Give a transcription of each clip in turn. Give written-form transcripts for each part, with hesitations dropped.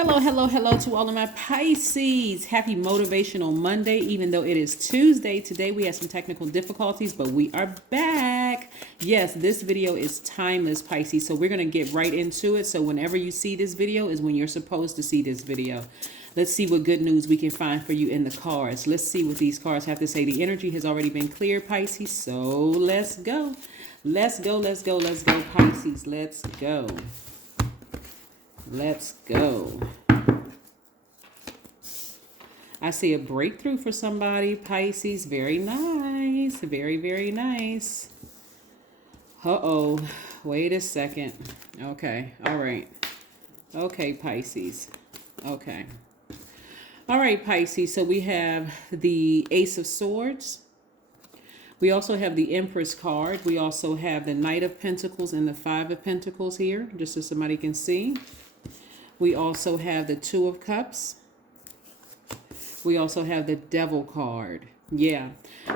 Hello, hello, hello to all of my Pisces. Happy Motivational Monday, even though it is Tuesday. Today we had some technical difficulties, but we are back. Yes, this video is timeless, Pisces, so we're going to get right into it. So whenever you see this video is when you're supposed to see this video. Let's see what good news we can find for you in the cards. Let's see what these cards have to say. The energy has already been cleared, Pisces, so let's go. Let's go, let's go, let's go, Pisces. Let's go. Let's go. I see a breakthrough for somebody, Pisces. Very nice. Very, very nice. Uh-oh. Wait a second. Okay. All right. Okay, Pisces. Okay. All right, Pisces. So we have the Ace of Swords. We also have the Empress card. We also have the Knight of Pentacles and the Five of Pentacles here, just so somebody can see. We also have the Two of Cups. We also have the Devil card. Yeah.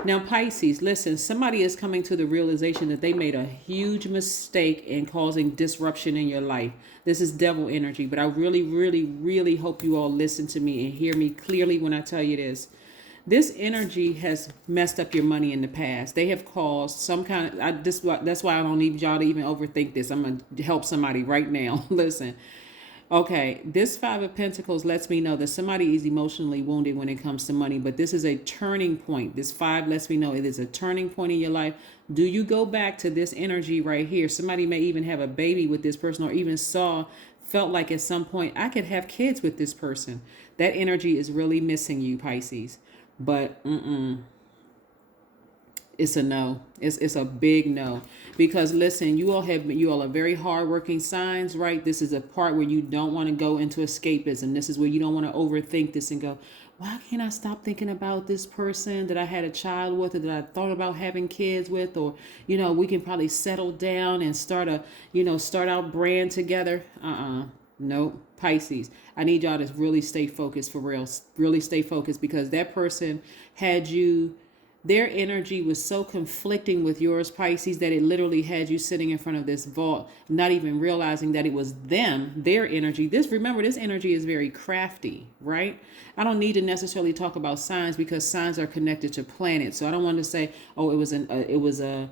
Now, Pisces, listen, somebody is coming to the realization that they made a huge mistake in causing disruption in your life. This is devil energy, but I really, really, really hope you all listen to me and hear me clearly when I tell you this. This energy has messed up your money in the past. They have caused some kind of, that's why I don't need y'all to even overthink this. I'm going to help somebody right now. Listen. Okay, this Five of Pentacles lets me know that somebody is emotionally wounded when it comes to money, but this is a turning point. This five lets me know it is a turning point in your life. Do you go back to this energy right here? Somebody may even have a baby with this person or even felt like at some point, I could have kids with this person. That energy is really missing you, Pisces. But, it's a no. It's a big no. Because listen, you all are very hardworking signs, right? This is a part where you don't want to go into escapism. This is where you don't want to overthink this and go, why can't I stop thinking about this person that I had a child with or that I thought about having kids with? Or, we can probably settle down and start our brand together. Nope. Pisces, I need y'all to really stay focused for real. Really stay focused because that person had you. Their energy was so conflicting with yours, Pisces, that it literally had you sitting in front of this vault, not even realizing that it was them, their energy. Remember, this energy is very crafty, right? I don't need to necessarily talk about signs because signs are connected to planets. So I don't want to say, oh, it was a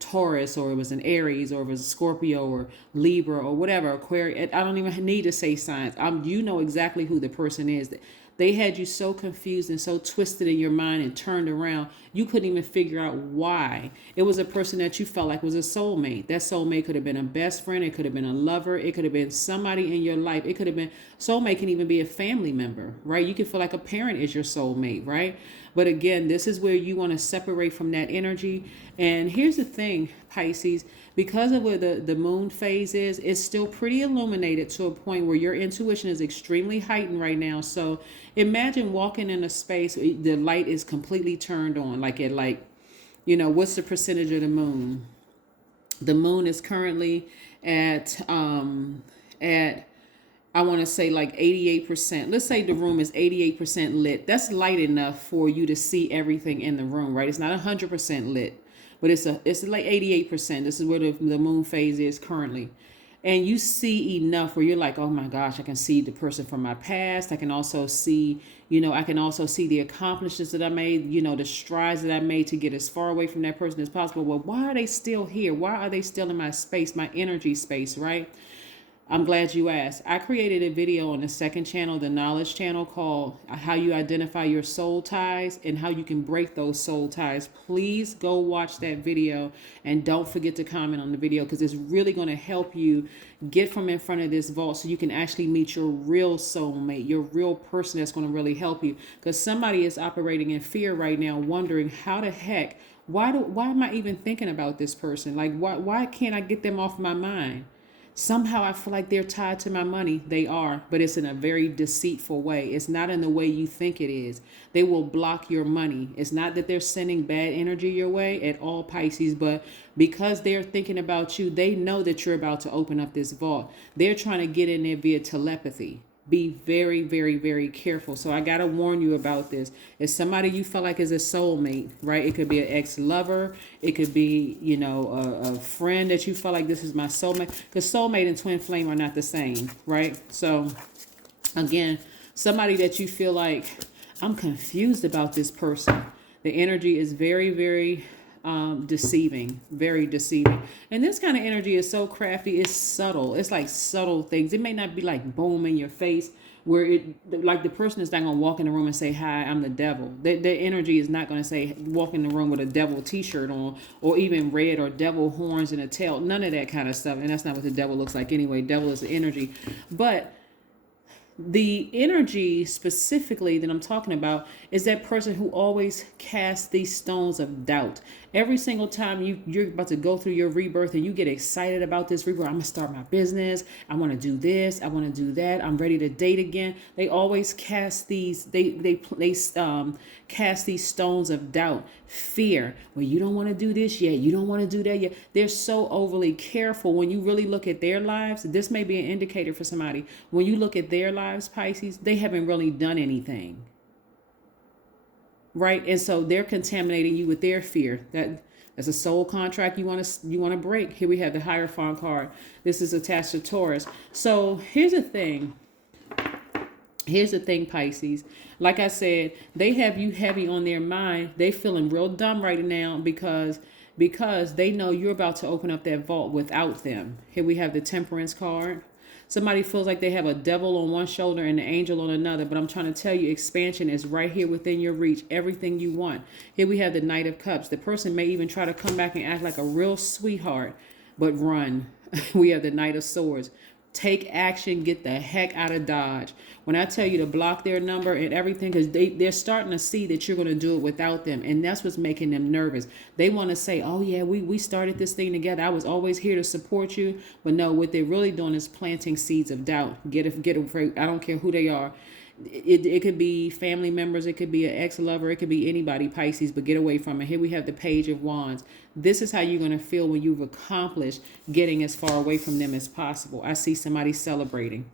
Taurus, or it was an Aries, or it was a Scorpio, or Libra, or whatever, Aquarius. I don't even need to say signs. You know exactly who the person is. They had you so confused and so twisted in your mind and turned around, you couldn't even figure out why. It was a person that you felt like was a soulmate. That soulmate could have been a best friend. It could have been a lover. It could have been somebody in your life. It could have been, soulmate can even be a family member, right? You can feel like a parent is your soulmate, right? But again, this is where you want to separate from that energy. And here's the thing, Pisces, because of where the moon phase is, it's still pretty illuminated to a point where your intuition is extremely heightened right now. So imagine walking in a space, the light is completely turned on, what's the percentage of the moon? The moon is currently at I want to say like 88%. Let's say the room is 88% lit. That's light enough for you to see everything in the room, right? It's not 100% lit, but it's like 88%. This is where the moon phase is currently. And you see enough where you're like, oh my gosh, I can see the person from my past. I can also see, the accomplishments that I made, the strides that I made to get as far away from that person as possible. Well, why are they still here? Why are they still in my space, my energy space, right? I'm glad you asked. I created a video on the second channel, the knowledge channel, called How You Identify Your Soul Ties and How You Can Break Those Soul Ties. Please go watch that video and don't forget to comment on the video because it's really going to help you get from in front of this vault so you can actually meet your real soulmate, your real person that's going to really help you. Because somebody is operating in fear right now, wondering how the heck, why am I even thinking about this person? Like, why can't I get them off my mind? Somehow I feel like they're tied to my money. They are, but it's in a very deceitful way. It's not in the way you think it is. They will block your money. It's not that they're sending bad energy your way at all, Pisces, but because they're thinking about you, they know that you're about to open up this vault. They're trying to get in there via telepathy. Be very, very, very careful. So I got to warn you about this. It's somebody you feel like is a soulmate, right? It could be an ex-lover. It could be, you know, a friend that you feel like this is my soulmate. Because soulmate and twin flame are not the same, right? So again, somebody that you feel like, I'm confused about this person. The energy is very, very deceiving, very deceiving. And this kind of energy is so crafty. It's subtle. It's like subtle things. It may not be like boom in your face, where it like the person is not gonna walk in the room and say, hi, I'm the devil. Their energy is not gonna say, walk in the room with a devil t-shirt on, or even red or devil horns and a tail. None of that kind of stuff. And that's not what the devil looks like anyway. Devil is the energy. But the energy specifically that I'm talking about is that person who always casts these stones of doubt. Every single time you're about to go through your rebirth and you get excited about this rebirth, I'm going to start my business. I want to do this. I want to do that. I'm ready to date again. They always cast these, they cast these stones of doubt, fear. Well, you don't want to do this yet. You don't want to do that yet. They're so overly careful. When you really look at their lives, this may be an indicator for somebody. When you look at their lives, Pisces, they haven't really done anything. Right? And so they're contaminating you with their fear. That's a soul contract you want to break. Here we have the Hierophant card. This is attached to Taurus. So here's the thing. Here's the thing, Pisces. Like I said, they have you heavy on their mind. They feeling real dumb right now because they know you're about to open up that vault without them. Here we have the Temperance card. Somebody feels like they have a devil on one shoulder and an angel on another, but I'm trying to tell you, expansion is right here within your reach. Everything you want. Here we have the Knight of Cups. The person may even try to come back and act like a real sweetheart, but run. We have the Knight of Swords. Take action. Get the heck out of Dodge. When I tell you to block their number and everything, because they're starting to see that you're going to do it without them. And that's what's making them nervous. They want to say, oh, yeah, we started this thing together. I was always here to support you. But no, what they're really doing is planting seeds of doubt. Get afraid. I don't care who they are. It could be family members. It could be an ex-lover. It could be anybody, Pisces, but get away from it. Here we have the Page of Wands. This is how you're going to feel when you've accomplished getting as far away from them as possible. I see somebody celebrating.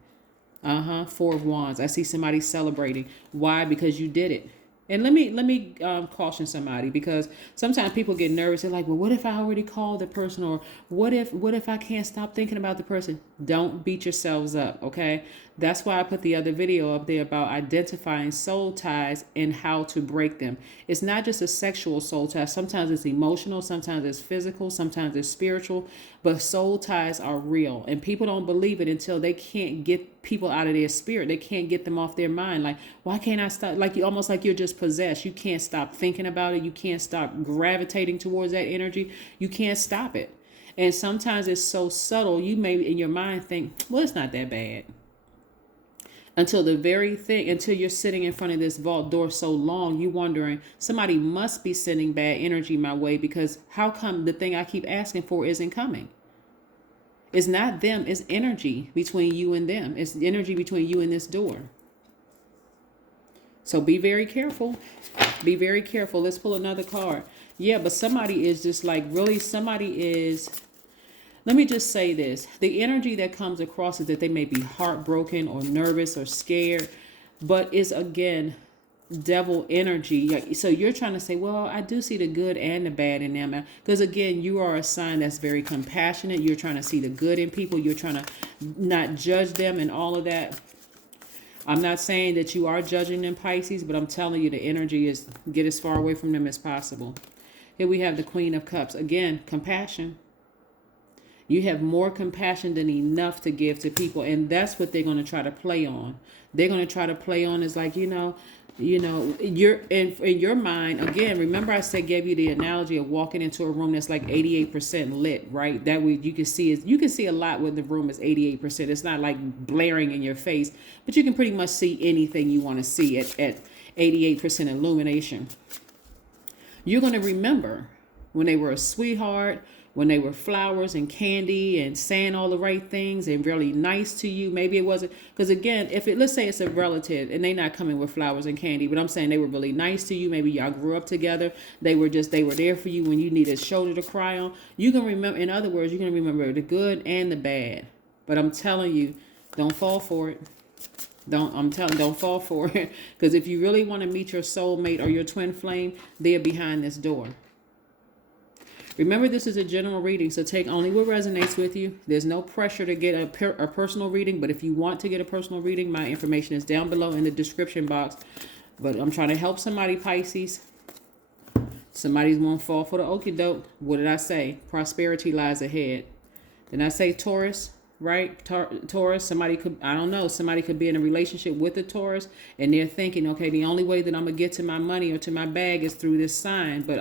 Four of Wands. I see somebody celebrating. Why? Because you did it. And let me caution somebody, because sometimes people get nervous. They're like, well, what if I already called the person? Or what if I can't stop thinking about the person? Don't beat yourselves up, okay? That's why I put the other video up there about identifying soul ties and how to break them. It's not just a sexual soul tie. Sometimes it's emotional, sometimes it's physical, sometimes it's spiritual, but soul ties are real. And people don't believe it until they can't get people out of their spirit. They can't get them off their mind. Like, why can't I stop? Like, you almost like you're just possessed. You can't stop thinking about it. You can't stop gravitating towards that energy. You can't stop it. And sometimes it's so subtle, you may in your mind think, well, it's not that bad. Until you're sitting in front of this vault door so long, you wondering, somebody must be sending bad energy my way, because how come the thing I keep asking for isn't coming? It's not them, it's energy between you and them. It's energy between you and this door. So be very careful. Be very careful. Let's pull another card. Yeah, but somebody is just like, really, let me just say this. The energy that comes across is that they may be heartbroken or nervous or scared, but it's, again, devil energy. So you're trying to say, well, I do see the good and the bad in them. Because, again, you are a sign that's very compassionate. You're trying to see the good in people. You're trying to not judge them and all of that. I'm not saying that you are judging them, Pisces, but I'm telling you the energy is get as far away from them as possible. Here we have the Queen of Cups. Again, compassion. You have more compassion than enough to give to people. And that's what they're going to try to play on. They're going to try to play on is like, you're in your mind. Again, remember I gave you the analogy of walking into a room that's like 88% lit, right? That way you can see a lot when the room is 88%. It's not like blaring in your face, but you can pretty much see anything you want to see at 88% illumination. You're going to remember when they were a sweetheart, when they were flowers and candy and saying all the right things and really nice to you. Maybe it wasn't, because again, let's say it's a relative and they not coming with flowers and candy, but I'm saying they were really nice to you. Maybe y'all grew up together. They were there for you when you needed a shoulder to cry on. You can remember, in other words, you're going to remember the good and the bad. But I'm telling you, don't fall for it. Don't fall for it. Because if you really want to meet your soulmate or your twin flame, they're behind this door. Remember, this is a general reading, so take only what resonates with you. There's no pressure to get a personal reading, but if you want to get a personal reading, my information is down below in the description box. But I'm trying to help somebody, Pisces. Somebody's won't fall for the okie doke. What did I say? Prosperity lies ahead. Did I say Taurus? Right? Taurus, somebody could, I don't know, somebody could be in a relationship with a Taurus and they're thinking, okay, the only way that I'm going to get to my money or to my bag is through this sign. But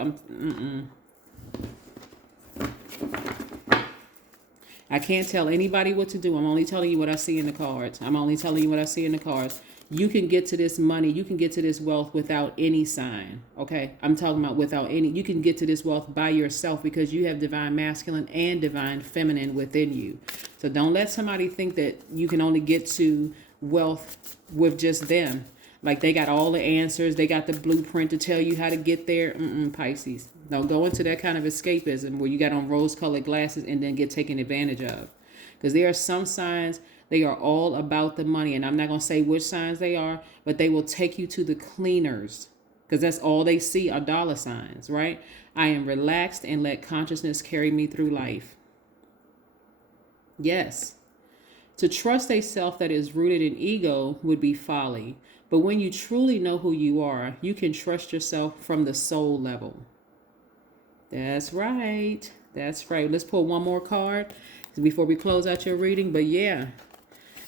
I can't tell anybody what to do. I'm only telling you what I see in the cards. You can get to this money. You can get to this wealth without any sign. Okay. I'm talking about without any. You can get to this wealth by yourself because you have divine masculine and divine feminine within you. So don't let somebody think that you can only get to wealth with just them. Like they got all the answers. They got the blueprint to tell you how to get there. Pisces. Don't go into that kind of escapism where you got on rose-colored glasses and then get taken advantage of. Because there are some signs, they are all about the money. And I'm not going to say which signs they are, but they will take you to the cleaners. Because that's all they see are dollar signs, right? I am relaxed and let consciousness carry me through life. Yes. To trust a self that is rooted in ego would be folly. But when you truly know who you are, you can trust yourself from the soul level. That's right. That's right. Let's pull one more card before we close out your reading. But yeah.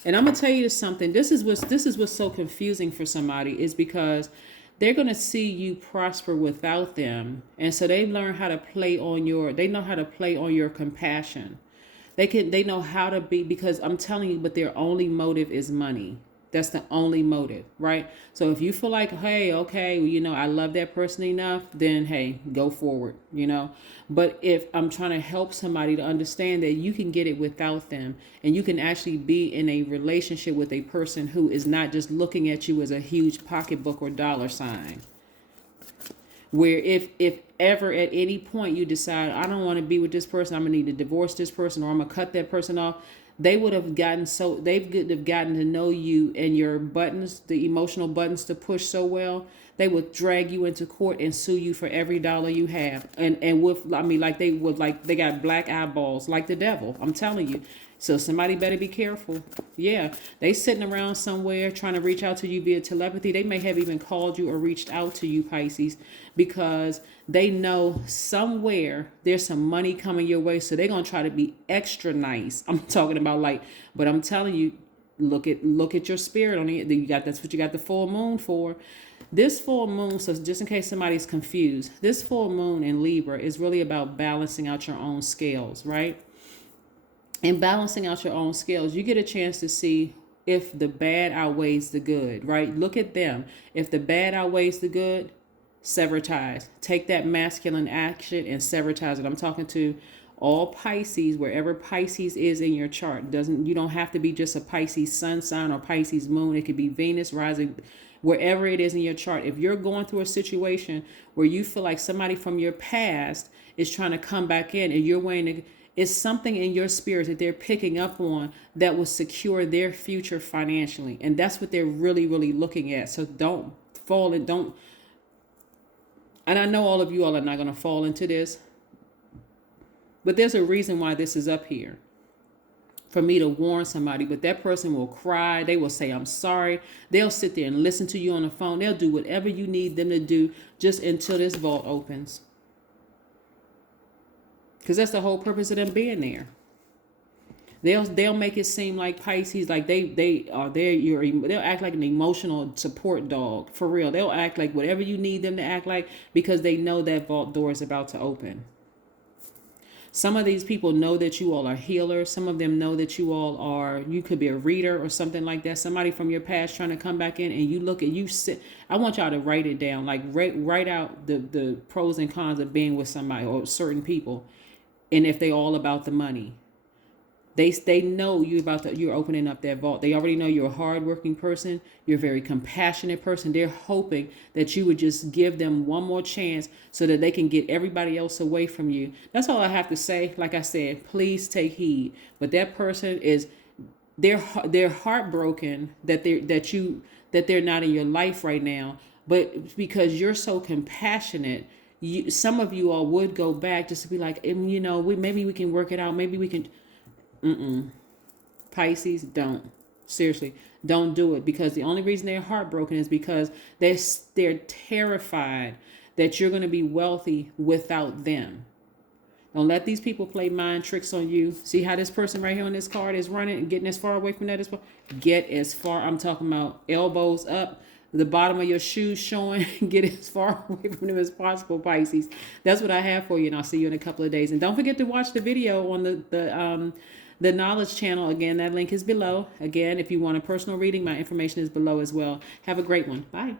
And I'm going to tell you something. This is what's so confusing for somebody is because they're going to see you prosper without them. And so they learn how to play on your compassion. They know how to be, because I'm telling you, but their only motive is money. That's the only motive, right? So if you feel like, hey, okay, well, I love that person enough, then hey, go forward, But if I'm trying to help somebody to understand that you can get it without them, and you can actually be in a relationship with a person who is not just looking at you as a huge pocketbook or dollar sign. Where if ever at any point you decide, I don't want to be with this person, I'm going to need to divorce this person, or I'm going to cut that person off, they would have gotten to know you and your buttons, the emotional buttons to push so well, they would drag you into court and sue you for every dollar you have. And they got black eyeballs like the devil. I'm telling you. So somebody better be careful. Yeah, they sitting around somewhere trying to reach out to you via telepathy. They may have even called you or reached out to you, Pisces, because they know somewhere there's some money coming your way. So they're going to try to be extra nice. I'm talking about but I'm telling you, look at your spirit on it. That's what you got the full moon for. This full moon, so just in case somebody's confused, this full moon in Libra is really about balancing out your own scales, right? And balancing out your own scales, you get a chance to see if the bad outweighs the good, right? Look at them. If the bad outweighs the good, sever ties. Take that masculine action and sever ties. And I'm talking to all Pisces, wherever Pisces is in your chart. You don't have to be just a Pisces sun sign or Pisces moon. It could be Venus rising, wherever it is in your chart. If you're going through a situation where you feel like somebody from your past is trying to come back in and you're waiting to, it's something in your spirit that they're picking up on that will secure their future financially. And that's what they're really, really looking at. So don't fall and and I know all of you all are not going to fall into this, but there's a reason why this is up here. For me to warn somebody, but that person will cry. They will say, I'm sorry. They'll sit there and listen to you on the phone. They'll do whatever you need them to do just until this vault opens. Because that's the whole purpose of them being there. They'll make it seem like Pisces, like they are there. They'll act like an emotional support dog. For real. They'll act like whatever you need them to act like, because they know that vault door is about to open. Some of these people know that you all are healers. Some of them know that you could be a reader or something like that. Somebody from your past trying to come back in, and you sit. I want y'all to write it down. Like write out the pros and cons of being with somebody or certain people. And if they all about the money, they know you're opening up that vault. They already know you're a hardworking person. You're a very compassionate person. They're hoping that you would just give them one more chance so that they can get everybody else away from you. That's all I have to say. Like I said, please take heed. But that person is they're heartbroken that they're not in your life right now, but because you're so compassionate, some of you all would go back just to be like, you know, maybe we can work it out, maybe we can. Pisces, don't. Seriously, don't do it, because the only reason they're heartbroken is because they're terrified that you're going to be wealthy without them. Don't let these people play mind tricks on you. See how this person right here on this card is running and getting as far away from that as possible? Get as far, I'm talking about elbows up, the bottom of your shoes showing. Get as far away from them as possible, Pisces. That's what I have for you, and I'll see you in a couple of days. And don't forget to watch the video on the Knowledge channel. Again, that link is below. Again, if you want a personal reading, my information is below as well. Have a great one. Bye.